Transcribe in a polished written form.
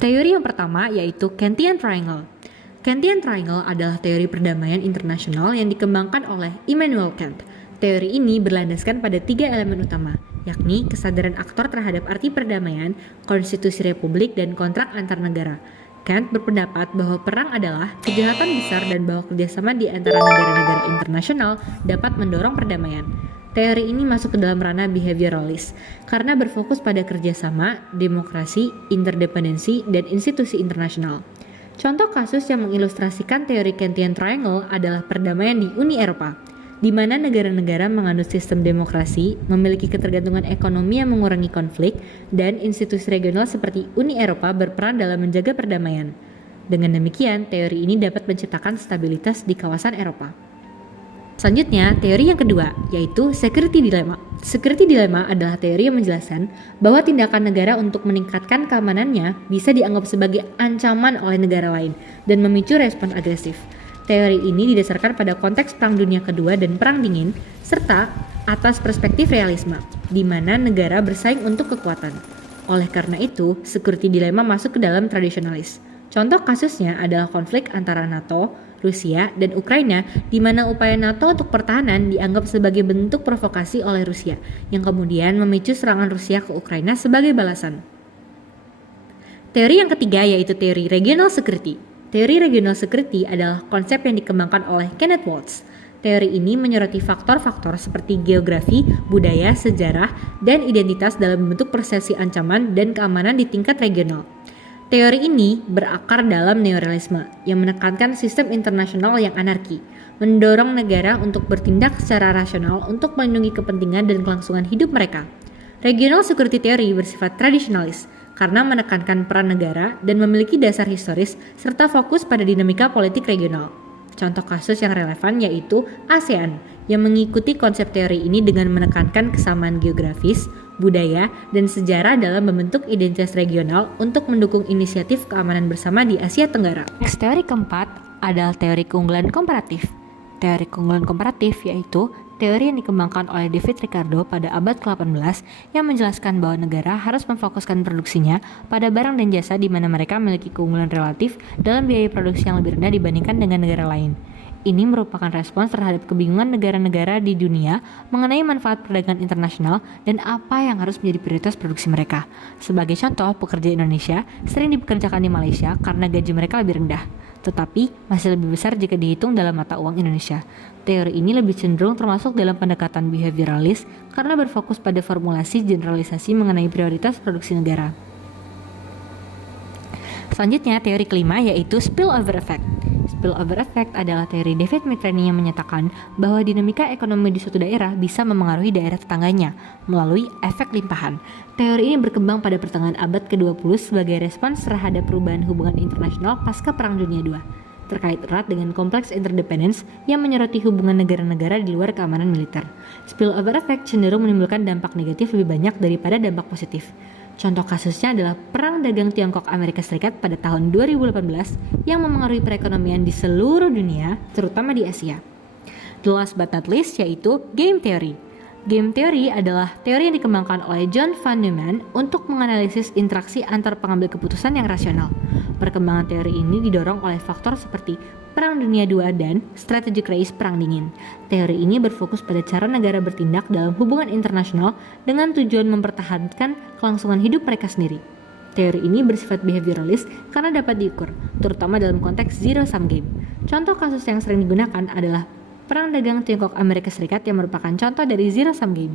Teori yang pertama yaitu Kantian Triangle. Kantian Triangle adalah teori perdamaian internasional yang dikembangkan oleh Immanuel Kant. Teori ini berlandaskan pada 3 elemen utama, yakni kesadaran aktor terhadap arti perdamaian, konstitusi republik, dan kontrak antar negara. Kant berpendapat bahwa perang adalah kejahatan besar dan bahwa kerjasama di antara negara-negara internasional dapat mendorong perdamaian. Teori ini masuk ke dalam ranah behavioralis karena berfokus pada kerjasama, demokrasi, interdependensi, dan institusi internasional. Contoh kasus yang mengilustrasikan teori Kantian Triangle adalah perdamaian di Uni Eropa, di mana negara-negara menganut sistem demokrasi, memiliki ketergantungan ekonomi yang mengurangi konflik, dan institusi regional seperti Uni Eropa berperan dalam menjaga perdamaian. Dengan demikian, teori ini dapat menciptakan stabilitas di kawasan Eropa. Selanjutnya, teori yang kedua, yaitu Security Dilemma. Security Dilemma adalah teori yang menjelaskan bahwa tindakan negara untuk meningkatkan keamanannya bisa dianggap sebagai ancaman oleh negara lain dan memicu respons agresif. Teori ini didasarkan pada konteks Perang Dunia Kedua dan Perang Dingin, serta atas perspektif realisme, di mana negara bersaing untuk kekuatan. Oleh karena itu, Security Dilemma masuk ke dalam tradisionalis. Contoh kasusnya adalah konflik antara NATO, Rusia, dan Ukraina, di mana upaya NATO untuk pertahanan dianggap sebagai bentuk provokasi oleh Rusia, yang kemudian memicu serangan Rusia ke Ukraina sebagai balasan. Teori yang ketiga yaitu teori regional security. Teori regional security adalah konsep yang dikembangkan oleh Kenneth Waltz. Teori ini menyoroti faktor-faktor seperti geografi, budaya, sejarah, dan identitas dalam membentuk persepsi ancaman dan keamanan di tingkat regional. Teori ini berakar dalam neorealisme yang menekankan sistem internasional yang anarki, mendorong negara untuk bertindak secara rasional untuk melindungi kepentingan dan kelangsungan hidup mereka. Regional security theory bersifat tradisionalis karena menekankan peran negara dan memiliki dasar historis serta fokus pada dinamika politik regional. Contoh kasus yang relevan yaitu ASEAN yang mengikuti konsep teori ini dengan menekankan kesamaan geografis, budaya, dan sejarah dalam membentuk identitas regional untuk mendukung inisiatif keamanan bersama di Asia Tenggara. Teori keempat adalah teori keunggulan komparatif. Teori keunggulan komparatif yaitu teori yang dikembangkan oleh David Ricardo pada abad ke-18 yang menjelaskan bahwa negara harus memfokuskan produksinya pada barang dan jasa di mana mereka memiliki keunggulan relatif dalam biaya produksi yang lebih rendah dibandingkan dengan negara lain. Ini merupakan respons terhadap kebingungan negara-negara di dunia mengenai manfaat perdagangan internasional dan apa yang harus menjadi prioritas produksi mereka. Sebagai contoh, pekerja Indonesia sering dipekerjakan di Malaysia karena gaji mereka lebih rendah, tetapi masih lebih besar jika dihitung dalam mata uang Indonesia. Teori ini lebih cenderung termasuk dalam pendekatan behaviораlis karena berfokus pada formulasi generalisasi mengenai prioritas produksi negara. Selanjutnya, teori kelima yaitu spillover effect. Spillover effect adalah teori David McCraney yang menyatakan bahwa dinamika ekonomi di suatu daerah bisa memengaruhi daerah tetangganya melalui efek limpahan. Teori ini berkembang pada pertengahan abad ke-20 sebagai respons terhadap perubahan hubungan internasional pasca Perang Dunia II, terkait erat dengan kompleks interdependence yang menyoroti hubungan negara-negara di luar keamanan militer. Spillover effect cenderung menimbulkan dampak negatif lebih banyak daripada dampak positif. Contoh kasusnya adalah Perang Dagang Tiongkok-Amerika Serikat pada tahun 2018 yang memengaruhi perekonomian di seluruh dunia, terutama di Asia. The last but not least yaitu game theory. Game theory adalah teori yang dikembangkan oleh John van Neumann untuk menganalisis interaksi antar pengambil keputusan yang rasional. Perkembangan teori ini didorong oleh faktor seperti Perang Dunia II dan strategic race Perang Dingin. Teori ini berfokus pada cara negara bertindak dalam hubungan internasional dengan tujuan mempertahankan kelangsungan hidup mereka sendiri. Teori ini bersifat behavioralis karena dapat diukur, terutama dalam konteks zero-sum game. Contoh kasus yang sering digunakan adalah Perang Dagang Tiongkok Amerika Serikat yang merupakan contoh dari zero-sum game.